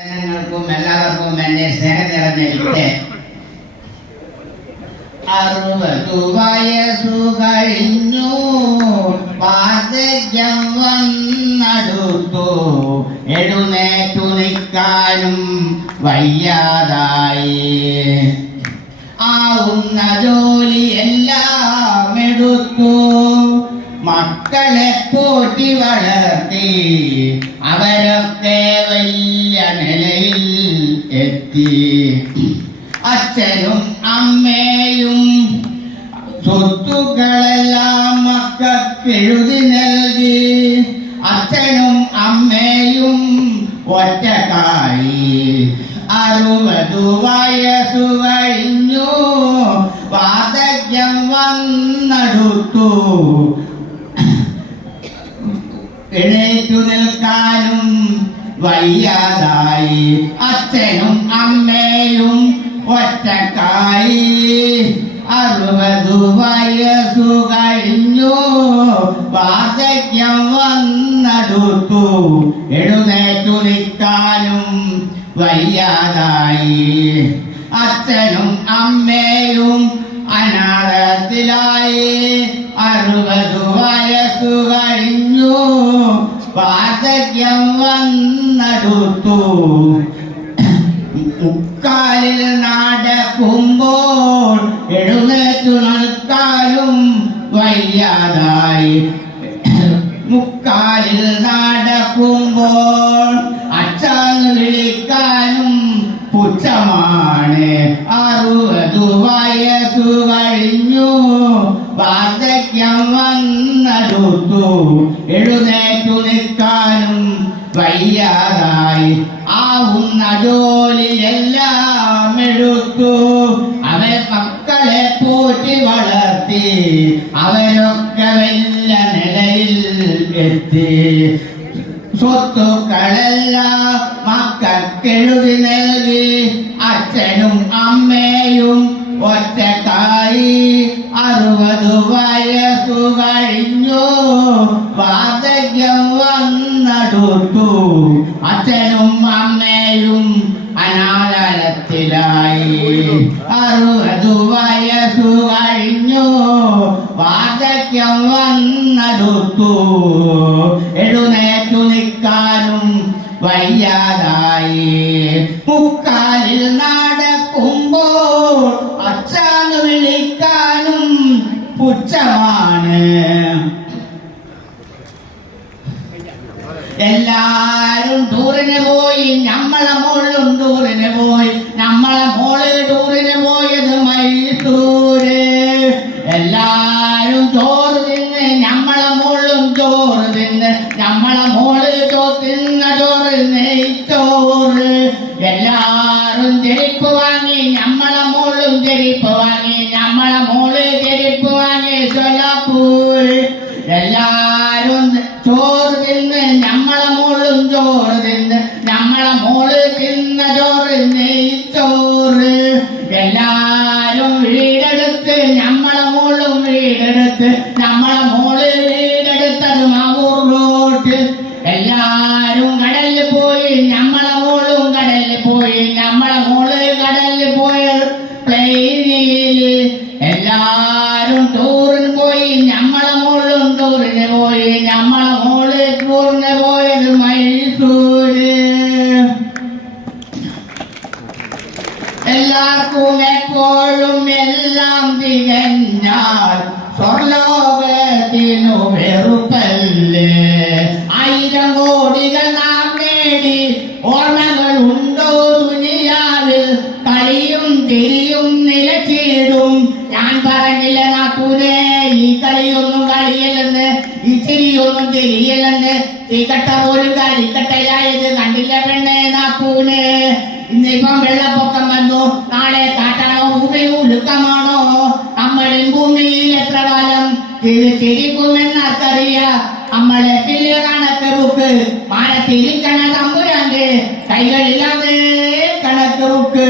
ജനങ്ങൾക്കും എല്ലാവർക്കും എന്നെ സ്നേഹം നിറഞ്ഞിട്ട് 60 വയസ്സു കഴിഞ്ഞു വാർദ്ധക്യം വന്നടുത്തു എഴുന്നേറ്റു നിൽക്കാനും വയ്യാതായി ആവുന്ന ജോലി എല്ലാം എടുത്തു മക്കളെ പോറ്റി വളർത്തി അവരൊക്കെ വലിയ നിലയിൽ എത്തി അച്ഛനും അമ്മയും സ്വത്തുക്കളെല്ലാം മക്കൾക്ക് എഴുതി നൽകി അച്ഛനും അമ്മയും ഒറ്റക്കായി 60 വയസ്സു കഴിഞ്ഞു വാർദ്ധക്യം വന്നടുത്തു എഴുന്നേറ്റു നിൽക്കാനും വയ്യാതായി അച്ഛനും അമ്മയും ഒറ്റക്കായി 60 വയസ്സു കഴിഞ്ഞു വാർദ്ധക്യം വന്നടുത്തു എഴുന്നേറ്റു നിൽക്കാനും വയ്യാതായി അച്ഛനും അമ്മയും അനാഥത്തിലായി 60 വയസ്സു കഴിഞ്ഞു വാർദ്ധക്യം വന്നടുത്തു മുക്കാലിൽ നടക്കുമ്പോൾ എഴുന്നേറ്റു നിൽക്കാനും വയ്യാതായി മുക്കാലിൽ നടക്കുമ്പോൾ അച്ഛന് വിളിക്കാനും പുച്ഛമാണ് 60 വയസ്സു കഴിഞ്ഞു വാർദ്ധക്യം വന്നടുത്തു എഴുന്നേറ്റു നിൽക്കാനും വയ്യാതായി ആവുന്ന ജോലിയെല്ലാം എടുത്തു അവർ മക്കളെ പോറ്റി വളർത്തി അവരൊക്കെ വലിയ നിലയിൽ എത്തി സ്വത്തുക്കളെല്ലാം മക്കൾക്കെഴുതി നൽകി അച്ഛനും അമ്മയും ഒറ്റക്കായി 60 വയസ്സു കഴിഞ്ഞു വാർദ്ധക്യം വന്നടുത്തു അച്ഛനും അമ്മയും അനാഥത്തിലായി 60 വയസ്സു കഴിഞ്ഞു വാർദ്ധക്യം വന്നടുത്തു എഴുന്നേറ്റു നിൽക്കാനും വയ്യാതായി മുക്കാലിൽ നടക്കുമ്പോൾ അച്ഛന് വിളിക്കാനും പുച്ഛമാണ് എല്ലാരും ടൂറിന് പോയി നമ്മളെ മോളും ടൂറിന് പോയി നമ്മളെ മോള് ടൂറിന് പോയത് മൈസൂര് എല്ലാരും ചോറ് തിന്ന് നമ്മളെ മോളും ചോറ് തിന്ന് നമ്മളെ മോള് തിന്ന ചോറ് നെയ്ച്ചോറ് എല്ലാരും ചെരുപ്പ് വാങ്ങി നമ്മളെ മോളും ചെരുപ്പ് വാങ്ങി നമ്മളെ മോള് ചെരുപ്പ് വാങ്ങി സോലാപൂര് എല്ലാരും ചോറ് തിന്ന് നമ്മളെ മോളും ചോറ് തിന്ന് നമ്മളെ മോള് തിന്ന ചോറ് നെയ്ച്ചോറ് എല്ലാരും വീടെടുത്ത് നമ്മളെ മോളും വീടെടുത്ത് നമ്മളെ മോള് വീടെടുത്തത് മാവൂർലോട്ട് എല്ലാരും കടലിൽ പോയി നമ്മളെ മോളും കടലിൽ പോയി നമ്മളെ മോള് കടലിൽ പോയ പ്ലെയിനില് എല്ലാരും ടൂറിന് പോയി നമ്മളെ മോളും ടൂറിന് പോയി നമ്മളെ മോള് ടൂറിന് പോയത് മൈസൂര് എല്ലാവർക്കും എപ്പോഴും എല്ലാം തികഞ്ഞാൽ സ്വർലോകത്തിനു വെറുപ്പല്ലേ 1000 കോടികൾ നാം നേടി ഓർമ്മകൾ ഉണ്ടോ ദുനിയാവിൽ കളിയും തിരിയും നിലച്ചിടും ഞാൻ പറഞ്ഞില്ല നാക്കൂനെ ഈ കളിയൊന്നും കളിയല്ലെന്ന് ഈ ചിരിയൊന്നും തിരിയല്ലെന്ന് തീക്കട്ട പോലും കരിക്കട്ടയായത് കണ്ടില്ല പെണ്ണെ നാക്കൂനെ ഇന്നിപ്പം വെള്ളപ്പൊക്കം വന്നു നാളെ കാട്ടാണോ ഭൂമി ഉലുക്കമാണോ നമ്മളും ഭൂമിയിൽ എത്ര കാലം തിരിച്ചിരിക്കുമെന്നറിയാം നമ്മളെ കില്ല് കണക്ക് ബുക്ക് മാനത്തിരിക്കണ തമ്പുരാന്റെ കൈകളിലാണ് കണക്ക് ബുക്ക്